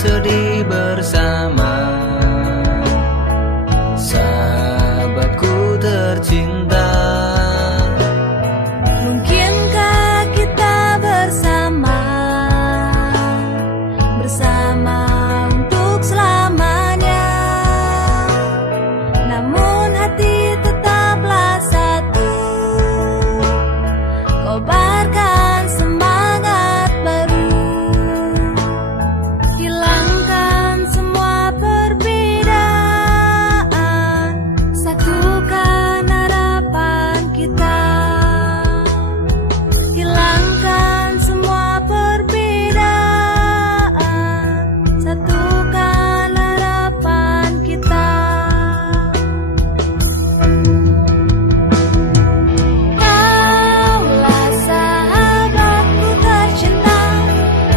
bersedih bersama. Sahabatku tercinta, mungkinkah kita bersama untuk selamanya? Namun hati tetaplah satu, kobarkan semangat baru, hilangkan semua perbedaan, satukan harapan kita. Hilangkan semua perbedaan, satukan harapan kita. Kaulah sahabatku tercinta,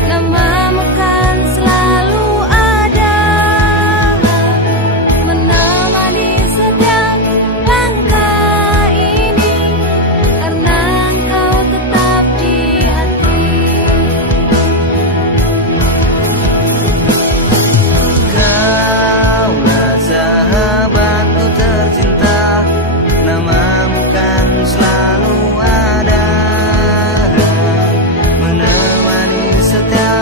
namamu kan selalu ada, menemani setiap langkah ini, karena engkau tetap di hati. kaulah sahabatku tercinta, namamu kan selalu ada, menemani setiap